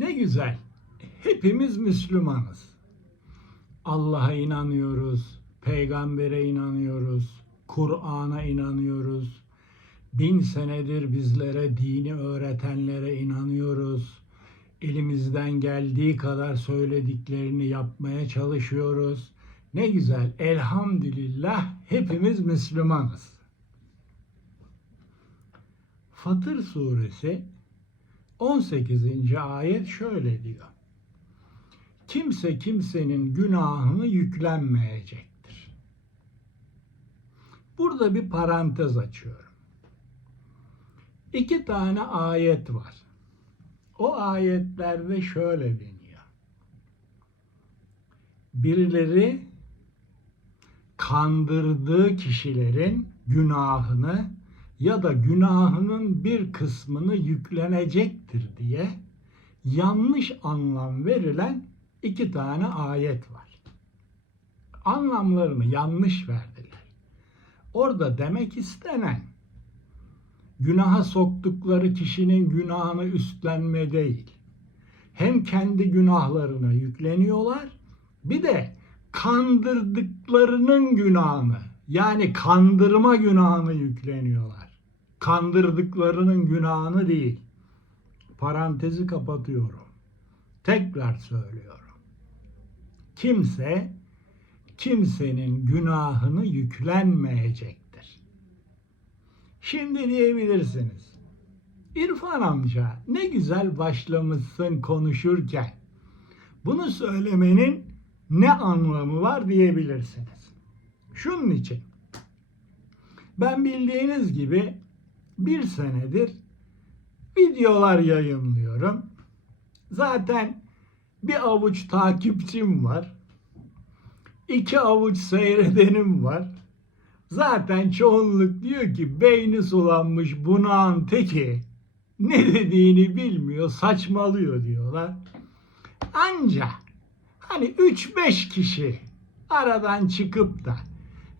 Ne güzel. Hepimiz Müslümanız. Allah'a inanıyoruz, peygambere inanıyoruz, Kur'an'a inanıyoruz. Bin senedir bizlere dini öğretenlere inanıyoruz. Elimizden geldiği kadar söylediklerini yapmaya çalışıyoruz. Ne güzel, elhamdülillah hepimiz Müslümanız. Fatır suresi 18. ayet şöyle diyor. Kimse kimsenin günahını yüklenmeyecektir. Burada bir parantez açıyorum. İki tane ayet var. O ayetlerde şöyle deniyor. Birileri kandırdığı kişilerin günahını ya da günahının bir kısmını yüklenecektir diye yanlış anlam verilen iki tane ayet var. Anlamlarını yanlış verdiler. Orada demek istenen günaha soktukları kişinin günahını üstlenme değil. Hem kendi günahlarına yükleniyorlar bir de kandırdıklarının günahını yani kandırma günahını yükleniyorlar. Kandırdıklarının günahını değil. Parantezi kapatıyorum. Tekrar söylüyorum. Kimse kimsenin günahını yüklenmeyecektir. Şimdi diyebilirsiniz. İrfan amca ne güzel başlamışsın konuşurken. Bunu söylemenin ne anlamı var diyebilirsiniz. Şunun için. Ben bildiğiniz gibi bir senedir videolar yayınlıyorum. Zaten bir avuç takipçim var. iki avuç seyredenim var. Zaten çoğunluk diyor ki beyni sulanmış bunağın teki ne dediğini bilmiyor, saçmalıyor diyorlar. Ancak hani 3-5 kişi aradan çıkıp da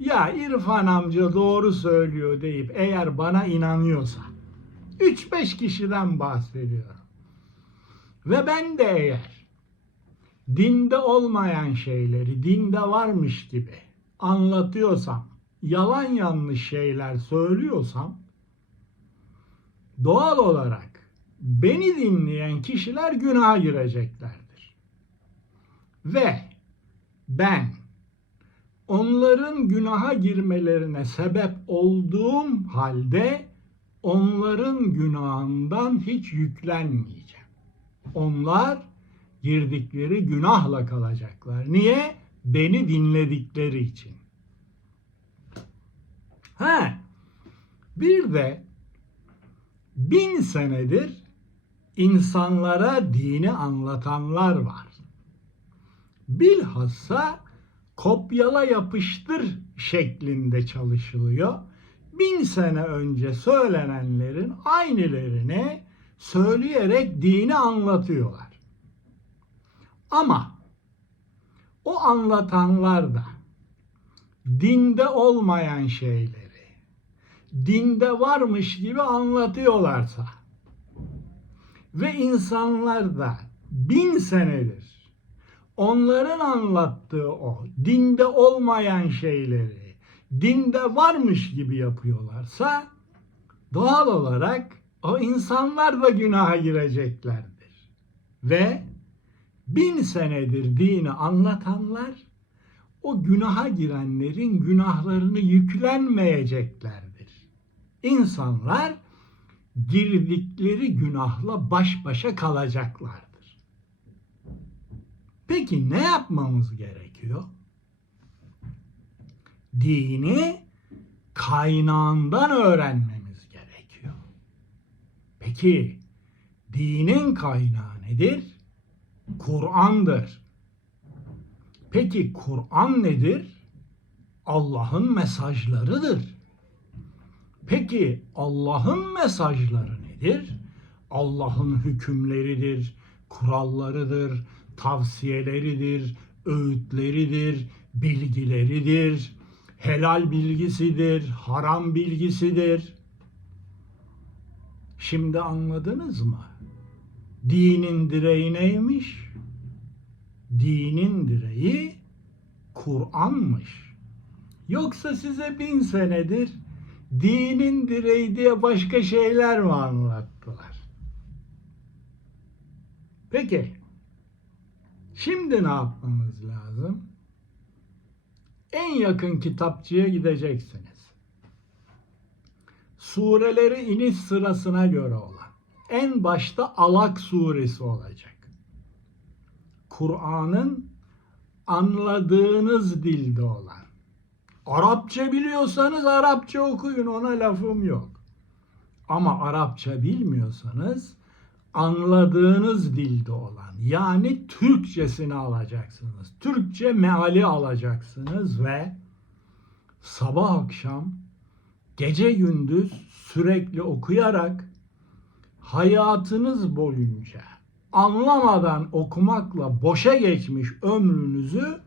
ya İrfan amca doğru söylüyor deyip eğer bana inanıyorsa 3-5 kişiden bahsediyorum. Ve ben de eğer dinde olmayan şeyleri dinde varmış gibi anlatıyorsam, yalan yanlış şeyler söylüyorsam doğal olarak beni dinleyen kişiler günaha gireceklerdir. Ve ben onların günaha girmelerine sebep olduğum halde onların günahından hiç yüklenmeyeceğim. Onlar girdikleri günahla kalacaklar. Niye? Beni dinledikleri için. Ha, bir de bin senedir insanlara dini anlatanlar var. Bilhassa kopyala yapıştır şeklinde çalışılıyor. Bin sene önce söylenenlerin aynılarını söyleyerek dini anlatıyorlar. Ama o anlatanlar da dinde olmayan şeyleri dinde varmış gibi anlatıyorlarsa ve insanlar da bin senedir onların anlattığı o dinde olmayan şeyleri dinde varmış gibi yapıyorlarsa doğal olarak o insanlar da günaha gireceklerdir. Ve bin senedir dini anlatanlar o günaha girenlerin günahlarını yüklenmeyeceklerdir. İnsanlar girdikleri günahla baş başa kalacaklardır. Peki ne yapmamız gerekiyor? Dini kaynağından öğrenmemiz gerekiyor. Peki dinin kaynağı nedir? Kur'an'dır. Peki Kur'an nedir? Allah'ın mesajlarıdır. Peki Allah'ın mesajları nedir? Allah'ın hükümleridir, kurallarıdır, tavsiyeleridir, öğütleridir, bilgileridir, helal bilgisidir, haram bilgisidir. Şimdi anladınız mı? Dinin direği neymiş? Dinin direği Kur'an'mış. Yoksa size bin senedir dinin direği diye başka şeyler mi anlattılar? Peki, şimdi ne yapmamız lazım? En yakın kitapçıya gideceksiniz. Sureleri iniş sırasına göre olan. En başta Alak suresi olacak. Kur'an'ın anladığınız dilde olan. Arapça biliyorsanız Arapça okuyun ona lafım yok. Ama Arapça bilmiyorsanız anladığınız dilde olan yani Türkçesini alacaksınız. Türkçe meali alacaksınız ve sabah akşam gece gündüz sürekli okuyarak hayatınız boyunca anlamadan okumakla boşa geçmiş ömrünüzü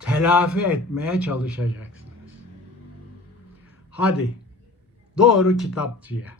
telafi etmeye çalışacaksınız. Hadi doğru kitapçıya.